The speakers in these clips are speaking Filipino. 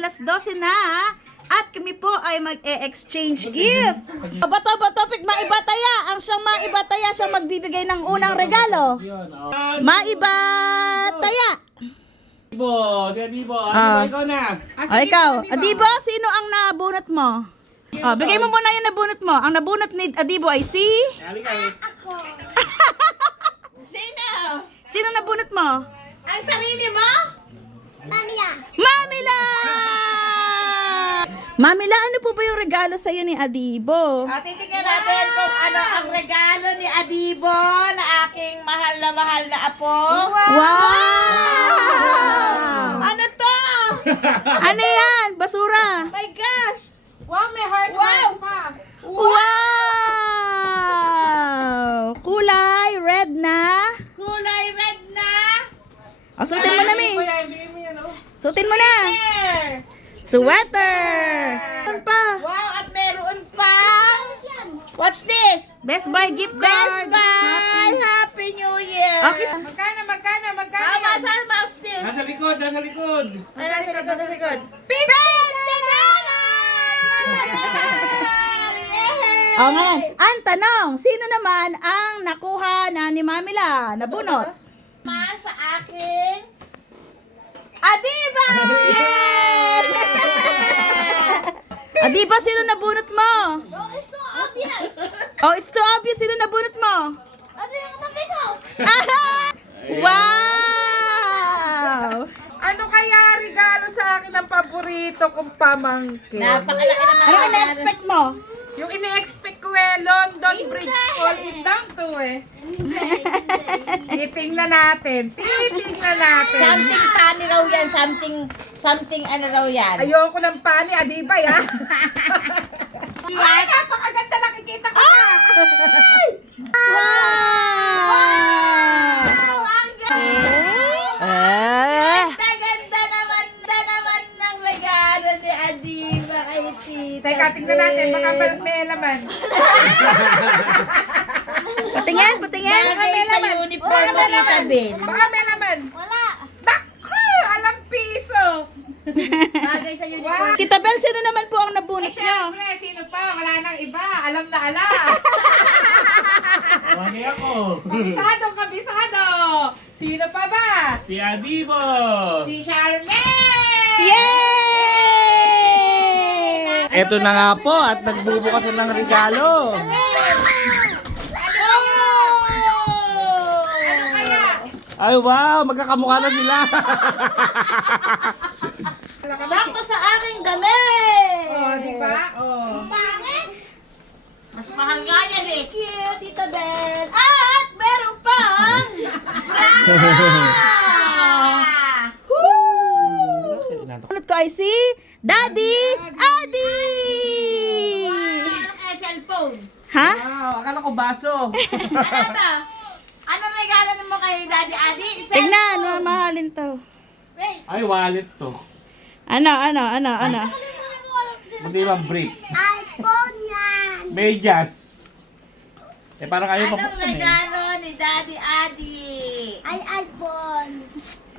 12 na at kami po ay mag-exchange gift. Topic Maibataya. Ang siyang Maibataya siyang magbibigay ng unang regalo. Maibataya. Adibo, Adibo, ikaw na. Ikaw, Adibo, sino ang nabunot mo? Bigay mo muna yung nabunot mo. Ang nabunot ni Adibo ay si... Ako. Sino? Sino nabunot mo? Ang sarili mo? Mamila. Mamila! Mamila, ano po ba yung regalo sa'yo ni Adibo? Titignan natin kung ano ang regalo ni Adibo na aking mahal na apo. Wow! Ano to? Ano yan? Basura? My gosh! Wow, may heart pa. Wow! Kulay red na. Kulay red na. Suotin mo na, Mi. Bigay mo yan, oh. Suotin mo na. There. Sweater. Ano pa? Wow, at meron pang... What's this? Best Buy gift card. Best Buy! Happy New Year! Okay. Magkano Tama, yan? saan mouse this? Nasa likod, nasa likod. Nasa likod. $50! Ngayon, ang tanong, sino naman ang nakuha na ni Mamila? Nabunot? Sa aking Adiba! Yay! Adiba, sino nabunot mo? Oh, it's so obvious! Oh, it's too obvious. Sino nabunot mo? Ano yung katabi ko? Wow! Ano kaya regalo sa akin ng paborito kong pamangkin? Napakalaki naman. Ano ina-expect mo? Yung ine-expect ko London Bridge falling down to Titingnan natin. Something funny raw yan. Something ano raw yan. Ayoko ng pani, Adibay ha. Ay, napakaganda nakikita ko na. Wow! Ang ganda naman ng regalo ni Adiba kay Tita. Teka, tingnan natin. Baka may laman. Patingin. Bagay sa uniform mo, Tita Ben. Baka may laman. Wala. Naku! Alam piso. Bagay sa uniform. Tita Ben, sino naman po ang nabunot niyo? Siyempre, sino pa? Wala nang iba. Alam na alam. Wagi ako. Kabisado. Sino pa ba? Si Adibo. Si Charmaine! Yay! Eto na nga po at nagbubukas na ng regalo. Ay wow, magkakamukha na sila. Sakto sa aking damit. Oh, di ba? Oh. Pangit. Mas mahal nga yan eh. Cute, Tita Ben. At meron pang Nabunot ko ay si Daddy Adi! Ano cellphone? Ha? Wow, akala ko baso. Ano to? Anong regalo mo kay Daddy Adi? Tignan, mamahalin to. Ay, wallet to. Ano? Hindi ba brick? iPhone yan. Medyas. Parang ayaw Anong mapuksan eh. regalo ni Daddy Adi? iPhone.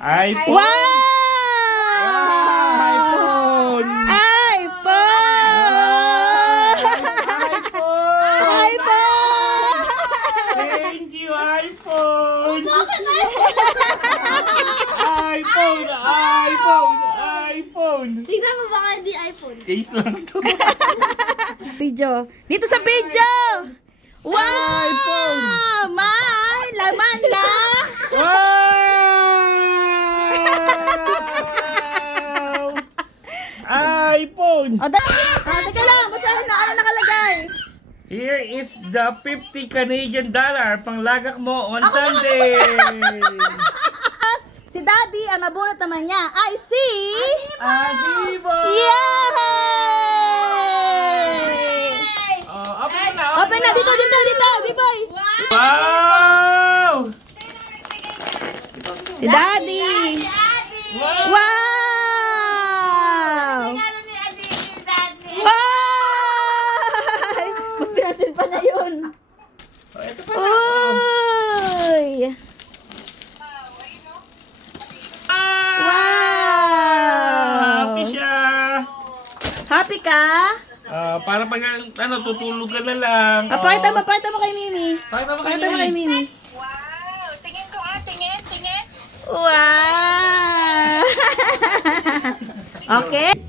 iPhone. Wow! iPhone. iPhone! Thank you, iPhone. Bakit iPhone. Tingnan mo baka hindi iPhone. Case lang to. Video. Dito sa video! Wow! iPhone. May laman na! Wow! iPhone. Teka lang, basahin na. Ano nakalagay? Here is the 50 Canadian dollar panglagak mo on Sunday. Si Daddy, ang nabunot naman niya ay si... Adibo. Yay! Open na. Open na, dito, B-boy! Wow! Si Daddy! Wow! Wow! Regalo ni Adi, Daddy. Wow! Mas pinansin pa niya yun. Ito pa. Uy! Wow! Happy siya. Happy ka? Para pag tutulog ka na lang. Pakita mo kay Mimi. Pakita mo Pakita mo kay Mimi. Wow! Tingin ko nga, tingin. Wow! Okay.